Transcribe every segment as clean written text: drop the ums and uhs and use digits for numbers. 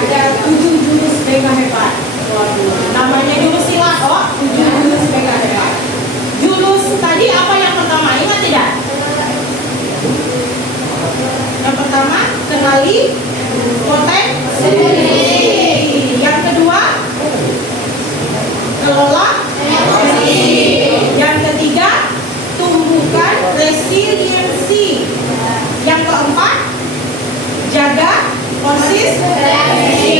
ada 7 jurus mega hebat. Namanya jurus silat, 7 jurus mega hebat. Jurus tadi apa yang pertama? Ingat tidak? Yang pertama, kenali potensi. Yang kedua, kelola emosi. Yang ketiga, tumbuhkan resiliensi. Yang keempat, jaga konsistensi.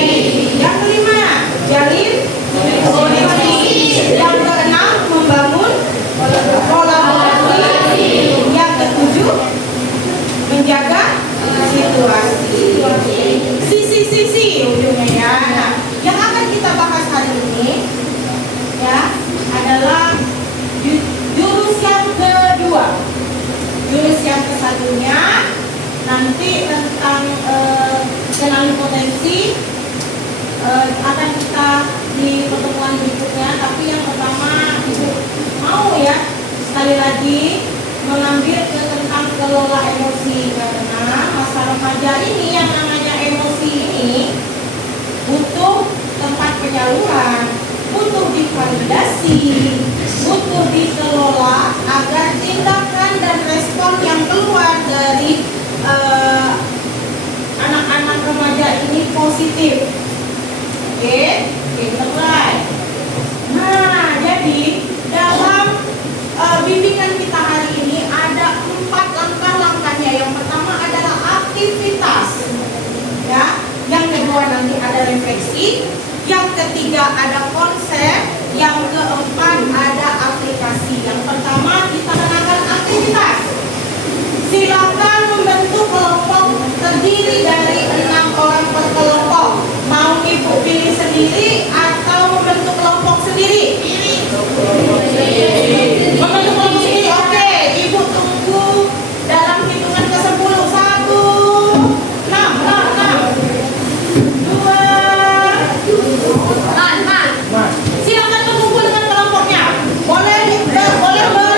Yang kelima, jalin komunikasi. Yang keenam, membangun kolaborasi. Yang ketujuh, menjaga situasi. Sisi ujungnya ya. Nah, yang akan kita bahas hari ini ya adalah jurus yang kedua. Jurus yang kesatunya nanti tentang kenali potensi akan kita di pertemuan berikutnya. Tapi yang pertama Ibu mau ya sekali lagi mengambil tentang kelola emosi, karena masa remaja ini yang namanya emosi ini butuh tempat penyaluran, butuh divalidasi, butuh dikelola agar tindakan dan respon yang keluar dari anak-anak remaja ini positif. Oke, mulai. Nah, jadi dalam bimbingan kita hari ini ada 4 langkah-langkahnya. Yang pertama adalah aktivitas, ya. Yang kedua nanti ada refleksi. Yang ketiga ada konsep. Yang keempat ada aplikasi. Yang pertama kita kenakan aktivitas. Silakan membentuk kelompok terdiri dari 6 orang per kelompok. Mau Ibu pilih sendiri atau membentuk kelompok sendiri? Membentuk kelompok sendiri. Oke, Ibu tunggu dalam hitungan ke-10. 1, 6, 2, silakan berkumpul dengan kelompoknya. Boleh bersama-sama.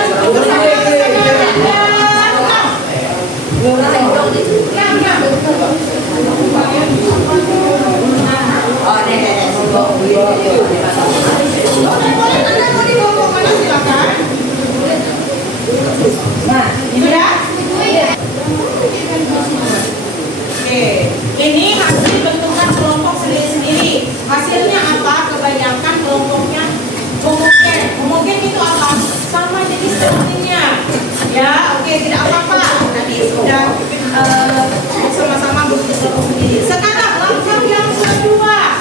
Ini hasil bentukan kelompok sendiri-sendiri. Hasilnya apa? Kebanyakan kelompoknya homogen itu apa? Sama jenis kelaminnya. Ya, oke, tidak apa-apa. Tadi sudah sama-sama bentuk kelompok sendiri. Sekarang langkah yang kedua.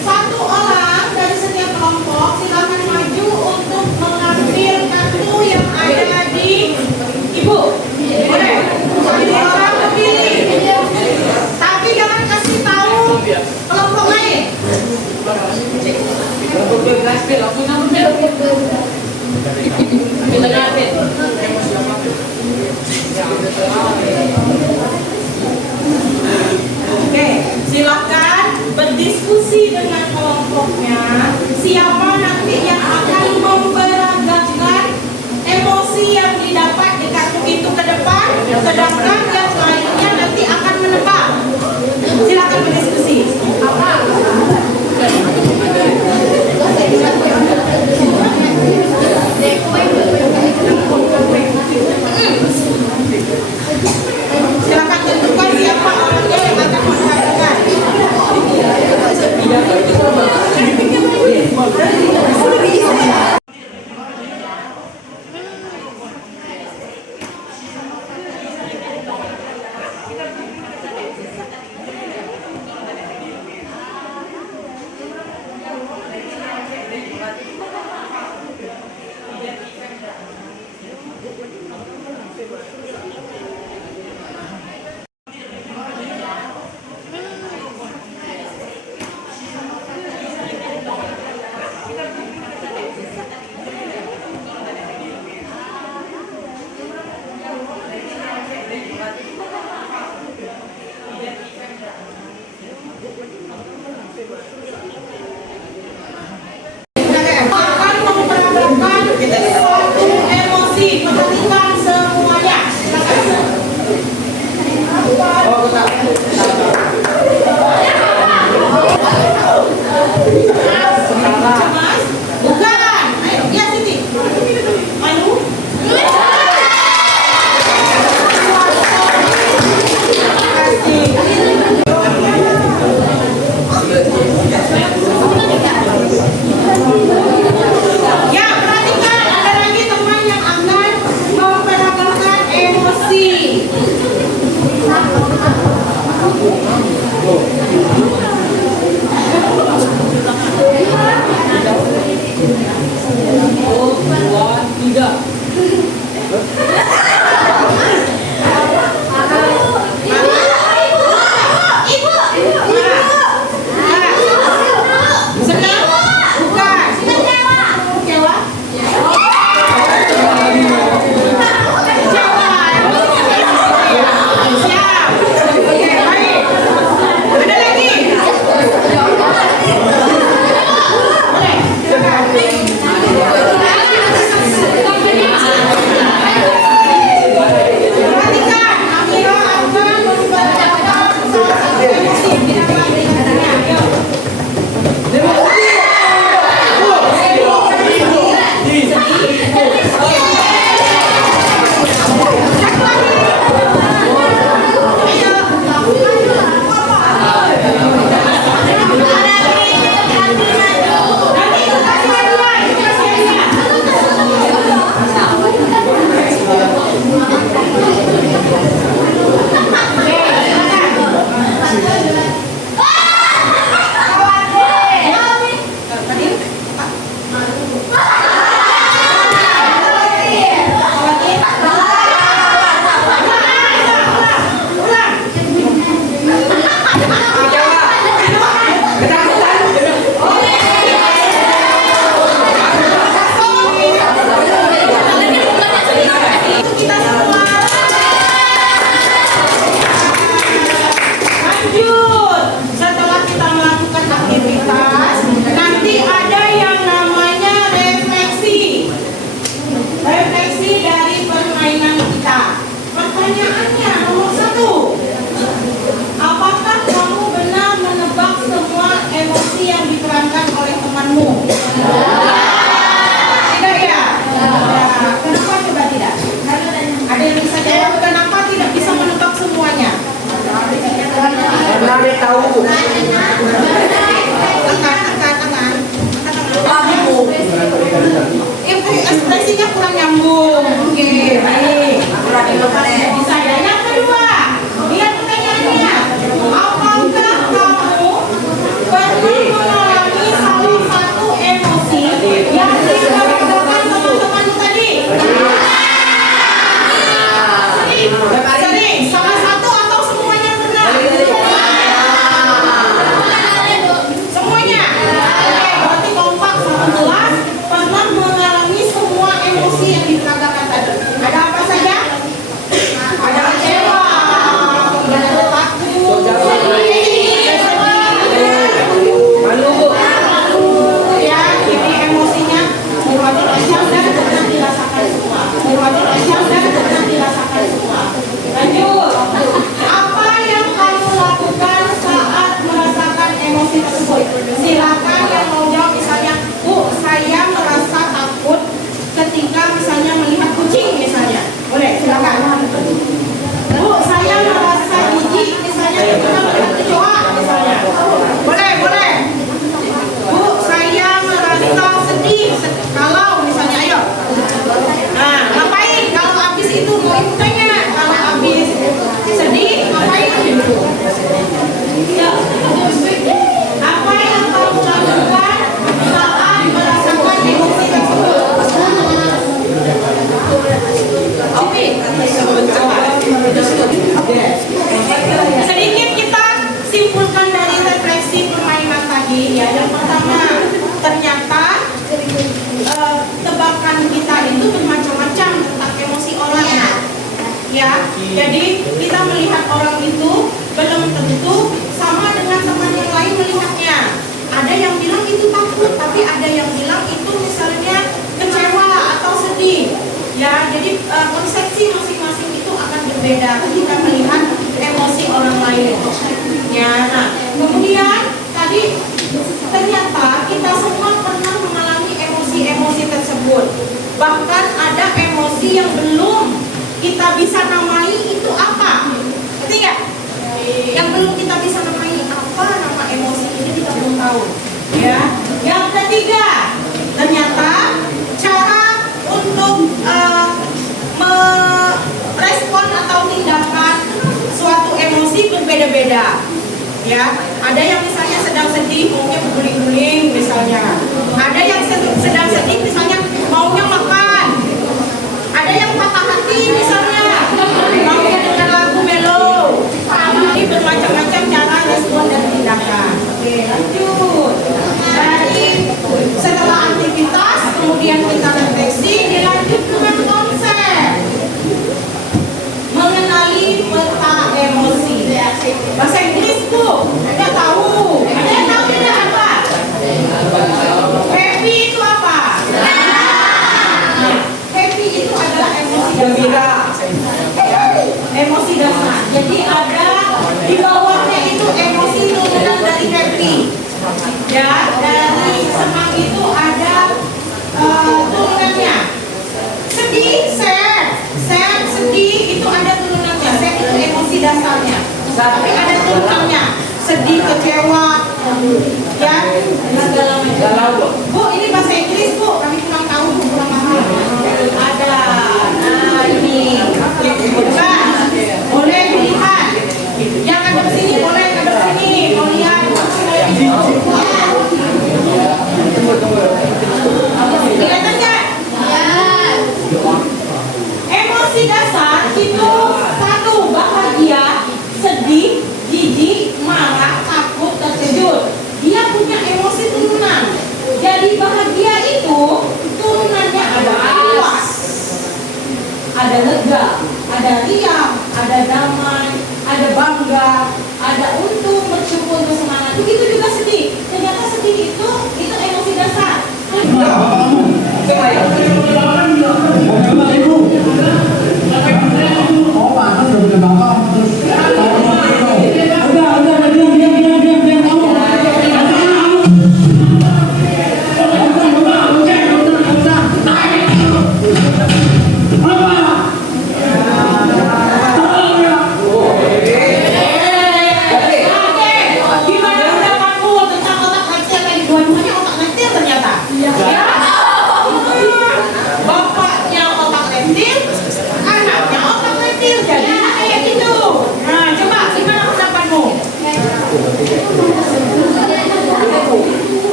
1 orang dari setiap kelompok silakan maju untuk mengambil kartu yang ada di Ibu. Boleh? 1 orang terpilih. Tapi jangan kasih tahu kelompok lain. Oke, silakan berdiskusi dengan kelompoknya. Siapa nanti yang akan memberagakan emosi yang didapat di kartu itu ke depan, sedangkan yang lainnya nanti akan menebak. Silakan berdiskusi. Silakan tentukan siapa orangnya yang akan menghadapan. Silakan yang mau jawab, misalnya, Bu, saya merasa takut ketika misalnya melihat kucing misalnya. Boleh, silakan. Bu, saya merasa jijik misalnya ketika melihat kecoa misalnya. Boleh, boleh. Bu, saya merasa sedih kalau misalnya, ayo. Nah, ngapain kalau habis itu mau ibu tanya, kalau habis sedih ngapain? Ya. Apa yang kamu lakukan saat merasakan emosi tersebut? Sedikit kita simpulkan dari refleksi permainan tadi ya. Yang pertama, ternyata tebakan kita itu bermacam-macam tentang emosi orang ya. Jadi kita melihat orang itu belum tentu sama dengan teman yang lain melihatnya. Ada yang bilang itu takut, tapi ada yang bilang itu misalnya kecewa atau sedih ya. Jadi konsepsi masing-masing itu akan berbeda ketika melihat emosi orang lain ya. Nah, kemudian tadi ternyata kita semua pernah mengalami emosi-emosi tersebut. Bahkan ada emosi yang belum kita bisa namai, itu apa? Ngerti nggak? Yang belum kita bisa namai, apa nama emosi ini kita belum tahu ya. Yang ketiga, ternyata cara untuk merespon atau tindakan suatu emosi berbeda-beda ya. Ada yang misalnya sedang sedih maunya berguling-guling misalnya. Ada yang sedang sedih misalnya maunya makan. Ada yang patah hati misalnya maunya dengar lagu melo. Ini bermacam-macam cara respon dan tindakan. Oke, lanjut. Dari setelah aktivitas kemudian kita refleksi, dilanjut dengan konsep mengenali peta emosi. Bahasa Inggris tuh nggak tahu. Ada yang tahu tidak apa? Happy itu apa? Happy itu adalah emosi gembira. Emosi dasar. Jadi ada di bawahnya itu emosi turunan dari happy. Ya, dari senang itu ada turunannya. Sedih, sad, sedih itu ada turunannya. Sad itu emosi dasarnya. Tapi ada turunannya. Sedih, kecewa, ya, segala macam. Bu, ini bahasa Inggris Bu, kami kurang tahu, kurang paham. Ada, nah ini, coba, boleh dilihat. Yang ada di sini boleh ada di sini, mau lihat. Kelihatan nggak? Emosi dasar itu satu, bahagia, sedih, jijik, marah, takut, terkejut.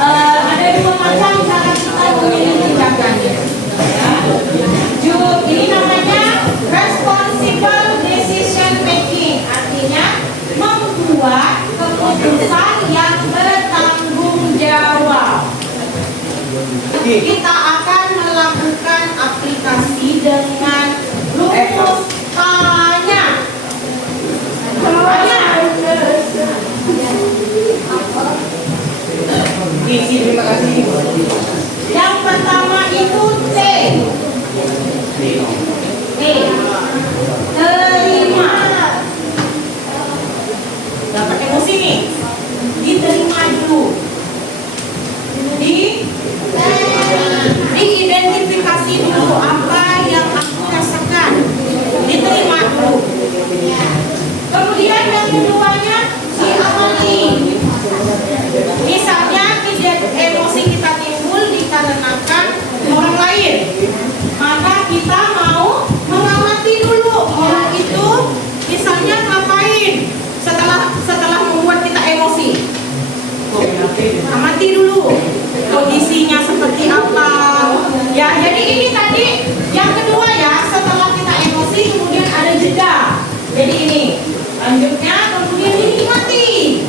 ada dua macam cara kita memilih tindakannya. Ya. Ini namanya responsible decision making, artinya membuat keputusan yang bertanggung jawab. Kita akan melakukan aplikasi dengan rumus tanya. Terima kasih. Yang pertama itu T. Terima. Dapat emosi nih. Diterima dulu. Diidentifikasi dulu apa yang aku rasakan. Diterima dulu. Kemudian yang keduanya diamati. Misalnya emosi kita timbul dikarenakan orang lain, maka kita mau mengamati dulu orang itu misalnya ngapain setelah membuat kita emosi. Amati dulu kondisinya seperti apa. Ya, jadi ini tadi yang kedua ya, setelah kita emosi kemudian ada jeda. Jadi ini lanjutnya kemudian dinikmati.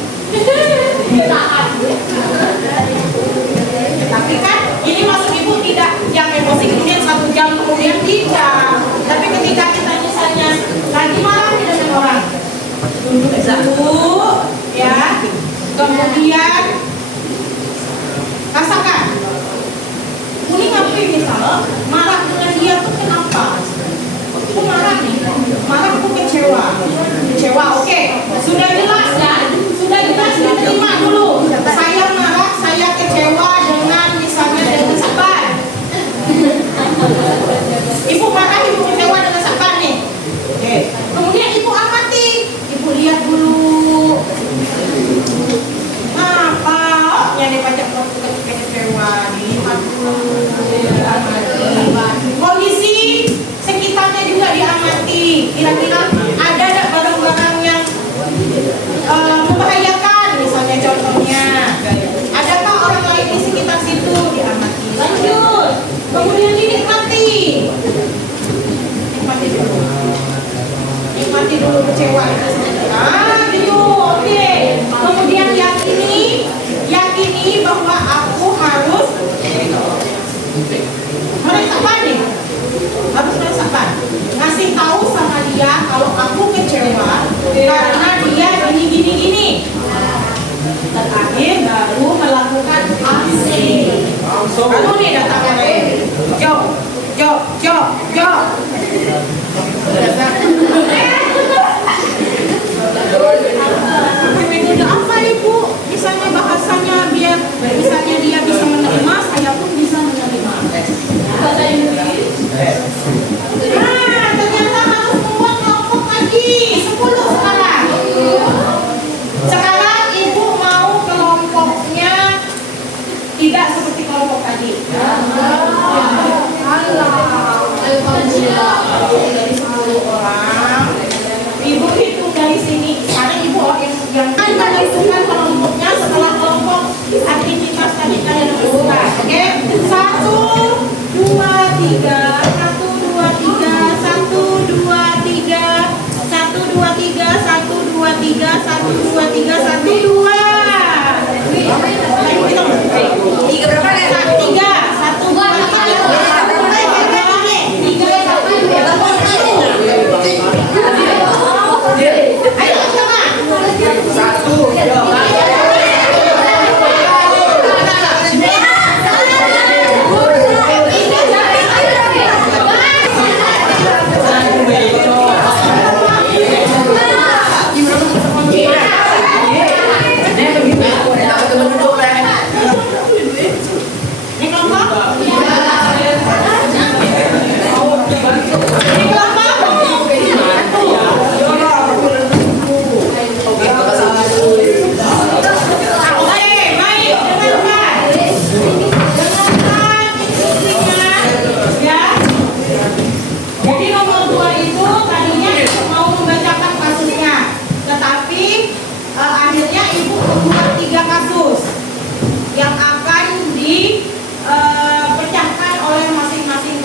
Tapi kan ini maksud ibu tidak yang emosi kemudian 1 jam kemudian tidak. Tapi ketika kita misalnya lagi marah dengan orang, duduk dulu ya, kemudian rasakan. Ini ngapain misalnya marah dengan dia tuh kenapa? Aku marah nih, marah aku kecewa, oke, sudah jelas ya, sudah jelas diterima dulu. Saya marah, saya kecewa dengan misalnya dengan sabar. Ibu marah, ibu kecewa dengan sabar nih. Oke. Kemudian ibu amati, ibu lihat dulu. Apa? Yang dibaca kecewa, dilihat dulu. Kondisi sekitarnya juga diamati. Kira-kira ada enggak barang-barang yang membahayakan, misalnya contohnya. Adakah orang lain di sekitar situ? Diamati. Lanjut. Kemudian dinikmati. Nikmati dulu kecewa. Gitu. Oke. Kemudian yakini bahwa aku harus merasakan nih. Harus merasakan. Ngasih tahu sama dia kalau aku kecewa karena dia gini. Terakhir baru melakukan aksi. Lalu nih datangnya Jo. Metode apa ibu? Misalnya bahasanya biar misalnya dia bisa menerima, saya pun bisa menerima. Ternyata harus membuat kelompok lagi 10 sekarang. Sekarang ibu mau kelompoknya tidak seperti kelompok tadi. Dari 10 orang, ibu hitung dari sini. Sekarang ibu yang akan hitungkan kelompoknya setelah kelompok aktivitas tadi kalian lakukan. Oke, 1, 2, 3, 1, 2, 3, 1, 2, 3, 1, 2, 3, 1, 2, 3, 1, 2, 3, 1, 2. Tiga berapa ya? 3, 1, 2, 3. Ayo sama. 1, 2,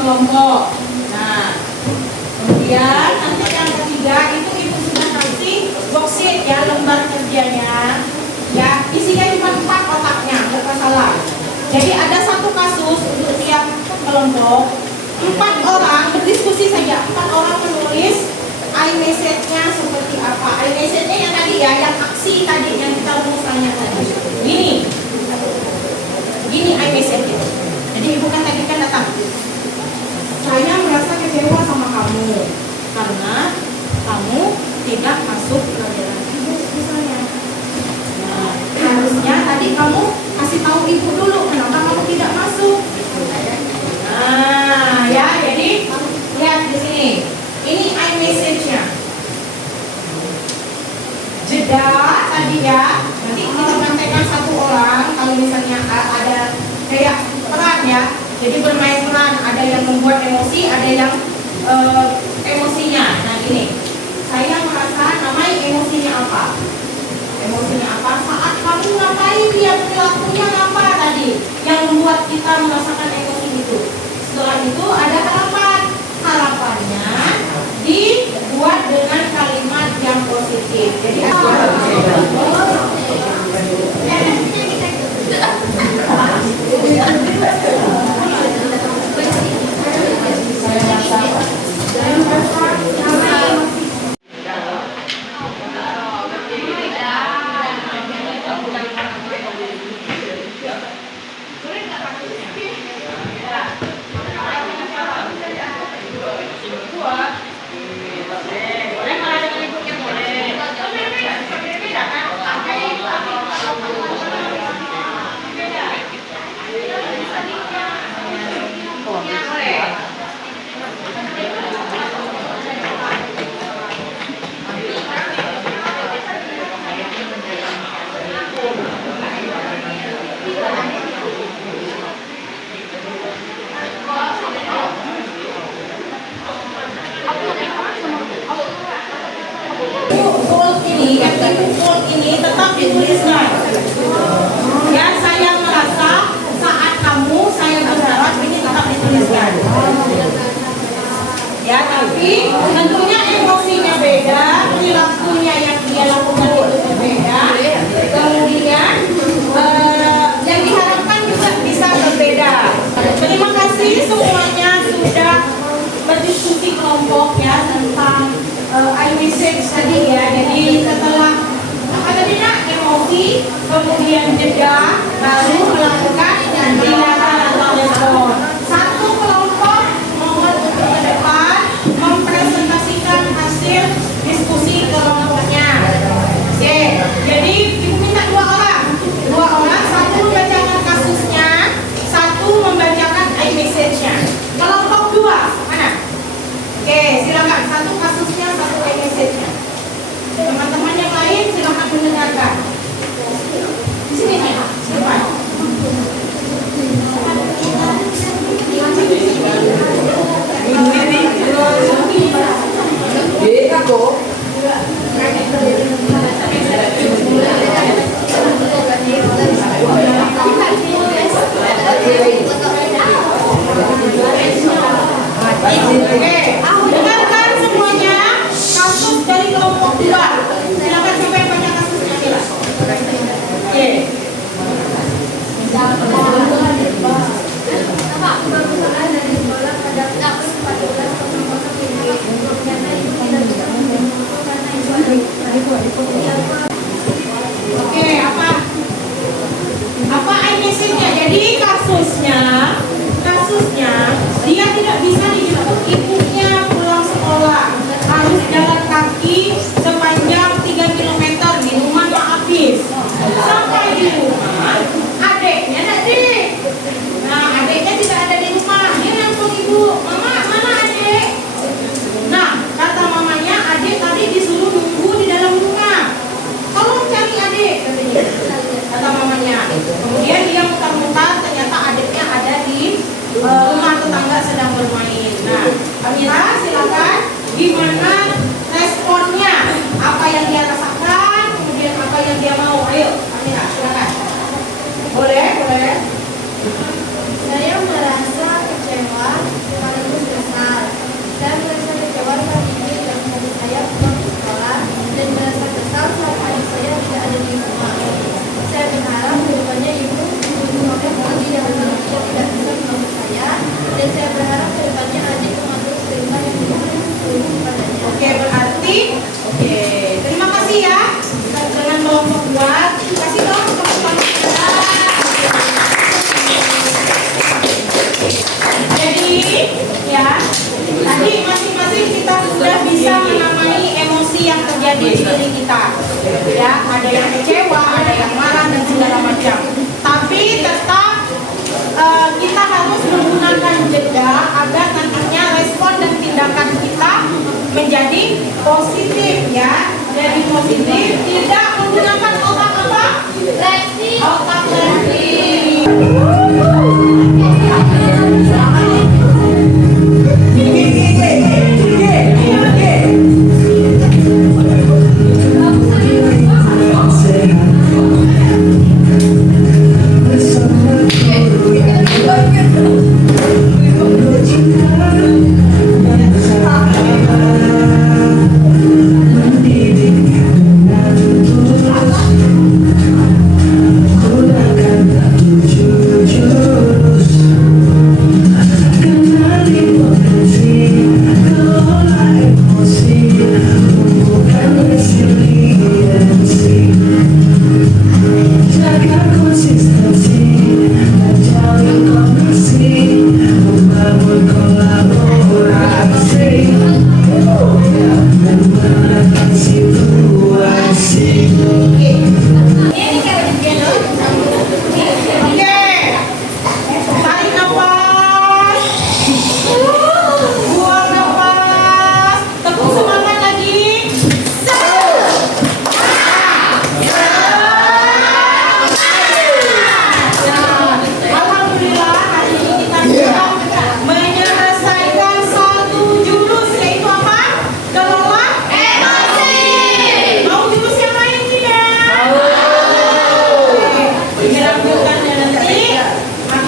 kelompok. Nah, kemudian nanti yang ketiga itu ibu sudah kasih worksheet ya, lembar kerjanya. Ya, isinya cuma 4 kotaknya, nggak masalah. Jadi ada satu kasus untuk tiap kelompok. 4 orang berdiskusi saja, 4 orang menulis iMessage-nya seperti apa. iMessage-nya yang tadi ya, yang aksi tadi yang kita rumuskannya tadi. Gini iMessage-nya. Jadi ibu kan tadi kan datang. Saya merasa kecewa sama kamu karena kamu tidak masuk pelajaran ibu misalnya. Nah, harusnya tadi kamu kasih tahu ibu dulu kenapa kamu tidak masuk. Nah, ya jadi lihat di sini. Ini iMessage-nya. Jeda tadi ya. Nanti kita praktekkan satu orang. Kalau misalnya ada kayak peran ya. Jadi bermain peran. Ada yang membuat emosi, ada yang emosinya. Nah ini. Saya merasa namanya emosinya apa? Emosinya apa? Saat kamu ngapain dia perilakunya apa tadi? Yang membuat kita merasakan emosi itu. Setelah itu ada harapan. Harapannya dibuat dengan kalimat yang positif. Jadi ini tetap dituliskan. Ya, saya merasa saat kamu, saya berharap ini tetap dituliskan. Ya, tapi tentunya emosinya beda, perilakunya yang dia lakukan itu berbeda. Kemudian yang diharapkan juga bisa berbeda. Terima kasih semuanya sudah berdiskusi kelompok ya tentang iMessage tadi ya. Jadi setelah emosi, kemudian jeda, lalu melakukan tindakan atau respon. Satu kelompok mohon untuk ke depan mempresentasikan hasil diskusi kelompoknya. Oke, jadi ibu minta 2 orang, satu membacakan kasusnya, satu membacakan iMessage-nya. Kelompok 2 mana? Oke, silakan satu kasusnya, satu iMessage-nya. Teman-teman yang lain silakan mendengarkan. Di sini nih, di depan.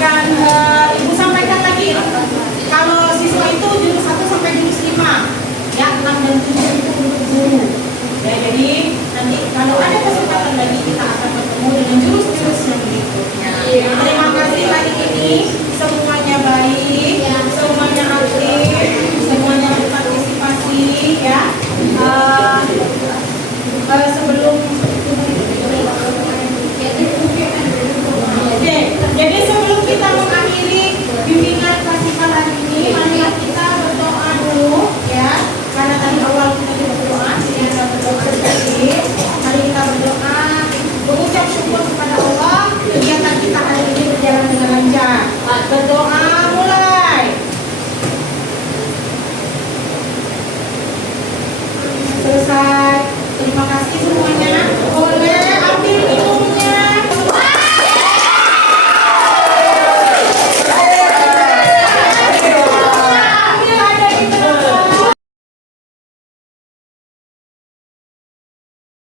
Dan Ibu sampaikan lagi, kalau siswa itu jurus 1 sampai jurus 5, ya 6 dan 7 itu untuk guru. Ya, jadi nanti kalau ada kesempatan lagi kita akan bertemu dengan jurus-jurus yang berikutnya. Terima kasih hari ini.